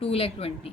2,20,000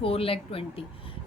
4,20,000.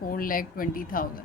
4,20,000.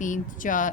3 4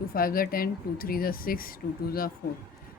2 5 10, 2 3 6, 2 2 4.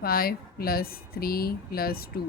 5 + 3 + 2,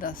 10.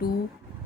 2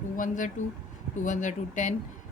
2 1 2, 2 1 2 10,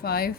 5,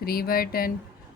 3/10,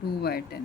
2/10.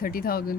30,000,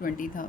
20,000.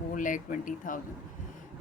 4,20,000.